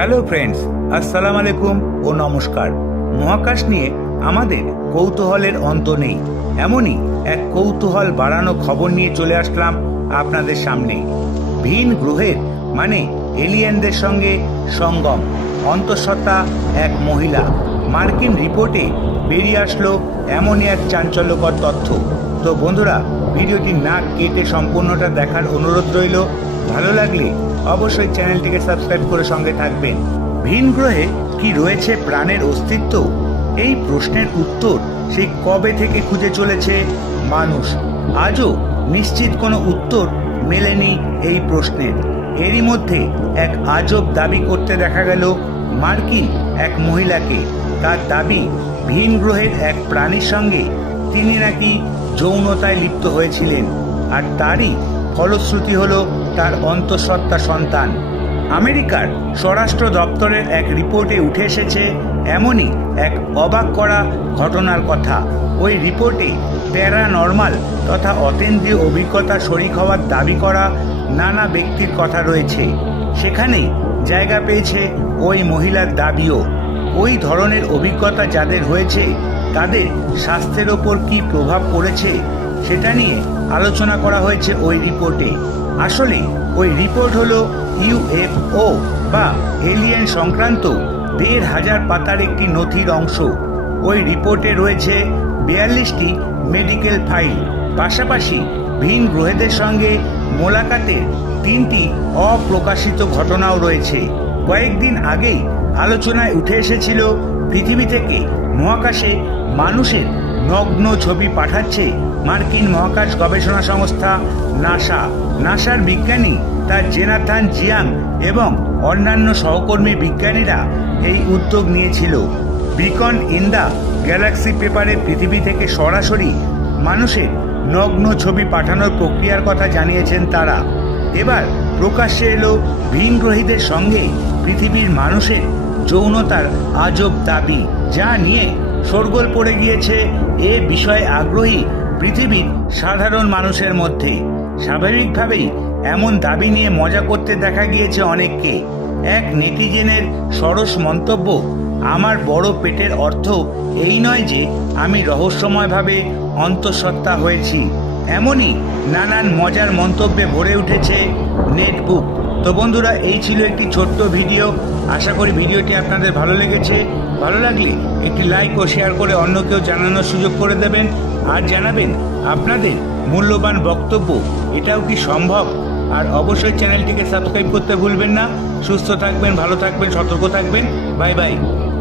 Hello friends, আসসালামু আলাইকুম ও নমস্কার। মহাকাশ নিয়ে আমাদের কৌতূহলের অন্ত নেই। এমনই এক কৌতূহল বাড়ানো খবর নিয়ে চলে আসলাম আপনাদের সামনে। ভিন গ্রহের মানে এলিয়েনদের সঙ্গে সঙ্গম, অন্তঃসত্ত্বা এক মহিলা। মার্কিন রিপোর্টে বেরিয়ে আসলো এমনই এক চাঞ্চল্যকর তথ্য। তো বন্ধুরা, ভিডিওটি না কেটে সম্পূর্ণটা দেখার অনুরোধ রইল। ভালো লাগলে অবশ্যই চ্যানেলটিকে সাবস্ক্রাইব করে সঙ্গে থাকবেন। ভিন গ্রহে কি রয়েছে প্রাণের অস্তিত্ব? এই প্রশ্নের উত্তর সেই কবে থেকে খুঁজে চলেছে মানুষ? আজও নিশ্চিত কোনো উত্তর মেলেনি এই প্রশ্নের। এরই মধ্যে এক আজব দাবি করতে দেখা গেল মার্কিন এক মহিলাকে। তার দাবি, ভিন গ্রহের এক প্রাণীর সঙ্গে তিনি নাকি যৌনতায় লিপ্ত হয়েছিলেন। আর তারই ফলশ্রুতি হল তার অন্তঃসত্ত্বা সন্তান। আমেরিকার স্বরাষ্ট্র দপ্তরের এক রিপোর্টে উঠে এসেছে এমনই এক অবাক করা ঘটনার কথা। ওই রিপোর্টে প্যারানর্মাল তথা অতেন্দ্রীয় অভিজ্ঞতা শরিক হওয়ার দাবি করা নানা ব্যক্তির কথা রয়েছে। সেখানেই জায়গা পেয়েছে ওই মহিলার দাবিও। ওই ধরনের অভিজ্ঞতা যাদের হয়েছে, তাদের স্বাস্থ্যের ওপর কি প্রভাব পড়েছে, সেটা নিয়ে আলোচনা করা হয়েছে ওই রিপোর্টে। আসলে, ওই রিপোর্ট হলো ইউএফও বা এলিয়েন সংক্রান্ত দেড় হাজার পাতার একটি নথির অংশ। ওই রিপোর্টে রয়েছে বিয়াল্লিশটি মেডিকেল ফাইল, পাশাপাশি ভিন গ্রহেদের সঙ্গে মোলাকাতের তিনটি অপ্রকাশিত ঘটনাও রয়েছে। কয়েকদিন আগেই আলোচনায় উঠে এসেছিল পৃথিবী থেকে মহাকাশে মানুষের নগ্ন ছবি পাঠাচ্ছে মার্কিন মহাকাশ গবেষণা সংস্থা নাসা। নাসার বিজ্ঞানী তার জেনাথান জিয়াং এবং অন্যান্য সহকর্মী বিজ্ঞানীরা এই উদ্যোগ নিয়েছিল। বিকন ইন দ্য গ্যালাক্সি পেপারে পৃথিবী থেকে সরাসরি মানুষের নগ্ন ছবি পাঠানোর প্রক্রিয়ার কথা জানিয়েছেন তারা। এবার প্রকাশ্যে এলো ভিনগ্রহীদের সঙ্গে পৃথিবীর মানুষের যৌনতার আজব দাবি, যা নিয়ে শোরগোল পড়ে গিয়েছে এ বিষয়ে আগ্রহী পৃথিবীর সাধারণ মানুষের মধ্যে। স্বাভাবিকভাবেই এমন দাবি নিয়ে মজা করতে দেখা গিয়েছে অনেককে। এক নেটিজেনের সরস মন্তব্য, আমার বড় পেটের অর্থ এই নয় যে আমি রহস্যময়ভাবে অন্তঃসত্ত্বা হয়েছি। এমনই নানান মজার মন্তব্যে ভরে উঠেছে নেটবুক। তো বন্ধুরা, এই ছিল একটি ছোট্ট ভিডিও। আশা করি ভিডিওটি আপনাদের ভালো লেগেছে। ভালো লাগলে একটি লাইক ও শেয়ার করে অন্য কেউ জানানোর সুযোগ করে দেবেন। আর জানাবেন, আপনাদের মূল্যবান বক্তব্য, এটাও কি সম্ভব? আর অবশ্যই চ্যানেলটিকে সাবস্ক্রাইব করতে ভুলবেন না। সুস্থ থাকবেন, ভালো থাকবেন, সতর্ক থাকবেন। Bye bye.